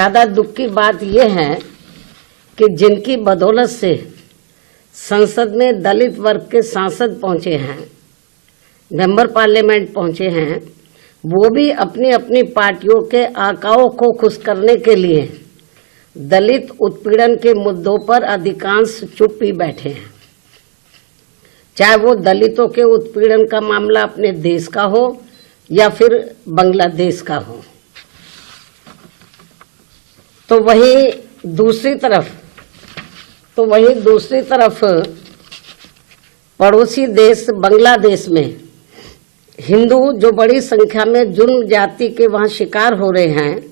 ज्यादा दुख की बात यह है कि जिनकी बदौलत से संसद में दलित वर्ग के सांसद पहुंचे हैं, मेंबर पार्लियामेंट पहुंचे हैं, वो भी अपनी अपनी पार्टियों के आकाओं को खुश करने के लिए दलित उत्पीड़न के मुद्दों पर अधिकांश चुप ही बैठे हैं। चाहे वो दलितों के उत्पीड़न का मामला अपने देश का हो या फिर बांग्लादेश का हो। तो वही दूसरी तरफ पड़ोसी देश बांग्लादेश में हिंदू जो बड़ी संख्या में जुर्म जाति के वहां शिकार हो रहे हैं,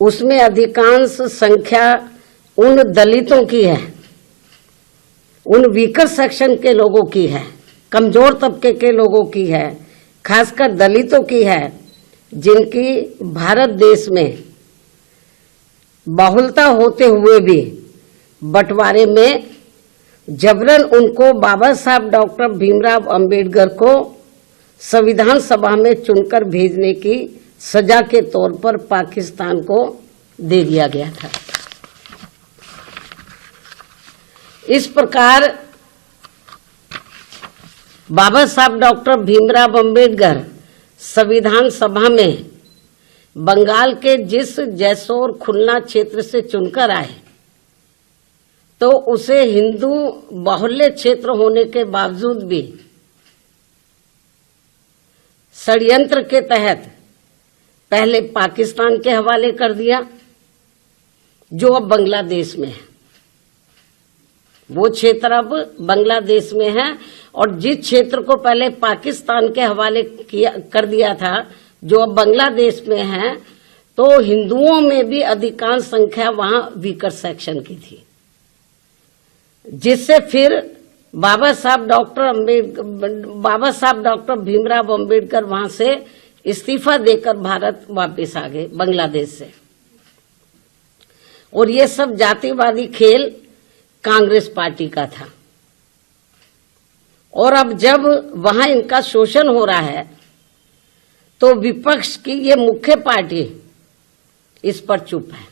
उसमें अधिकांश संख्या उन दलितों की है, उन वीकर सेक्शन के लोगों की है, कमजोर तबके के लोगों की है, खासकर दलितों की है, जिनकी भारत देश में बहुलता होते हुए भी बंटवारे में जबरन उनको बाबा साहब डॉक्टर भीमराव अंबेडकर को संविधान सभा में चुनकर भेजने की सजा के तौर पर पाकिस्तान को दे दिया गया था। इस प्रकार बाबा साहब डॉक्टर भीमराव अंबेडकर संविधान सभा में बंगाल के जिस जैसोर खुलना क्षेत्र से चुनकर आए, तो उसे हिंदू बाहुल्य क्षेत्र होने के बावजूद भी षड्यंत्र के तहत पहले पाकिस्तान के हवाले कर दिया, जो अब बांग्लादेश में है। वो क्षेत्र अब बांग्लादेश में है, और जिस क्षेत्र को पहले पाकिस्तान के हवाले कर दिया था, जो अब बांग्लादेश में है, तो हिंदुओं में भी अधिकांश संख्या वहां वीकर सेक्शन की थी, जिससे फिर बाबा साहब डॉक्टर भीमराव अंबेडकर वहां से इस्तीफा देकर भारत वापस आ गए बांग्लादेश से। और ये सब जातिवादी खेल कांग्रेस पार्टी का था। और अब जब वहां इनका शोषण हो रहा है, तो विपक्ष की ये मुख्य पार्टी इस पर चुप है,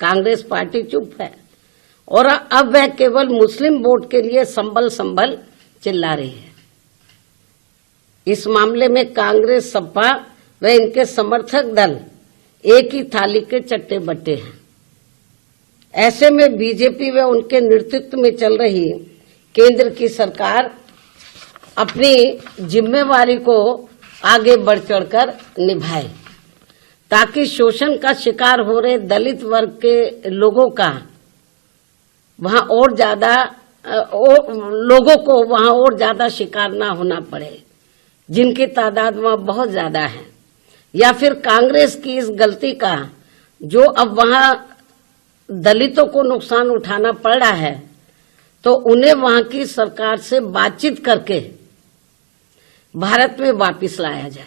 कांग्रेस पार्टी चुप है। और अब वह केवल मुस्लिम वोट के लिए संभल चिल्ला रही है। इस मामले में कांग्रेस, सपा व इनके समर्थक दल एक ही थाली के चट्टे बट्टे हैं। ऐसे में बीजेपी व उनके नेतृत्व में चल रही केंद्र की सरकार अपनी जिम्मेवारी को आगे बढ़ चढ़कर निभाए, ताकि शोषण का शिकार हो रहे दलित वर्ग के लोगों का वहां और ज्यादा शिकार ना होना पड़े, जिनकी तादाद वहां बहुत ज्यादा है। या फिर कांग्रेस की इस गलती का, जो अब वहां दलितों को नुकसान उठाना पड़ रहा है, तो उन्हें वहां की सरकार से बातचीत करके भारत में वापस लाया जाए।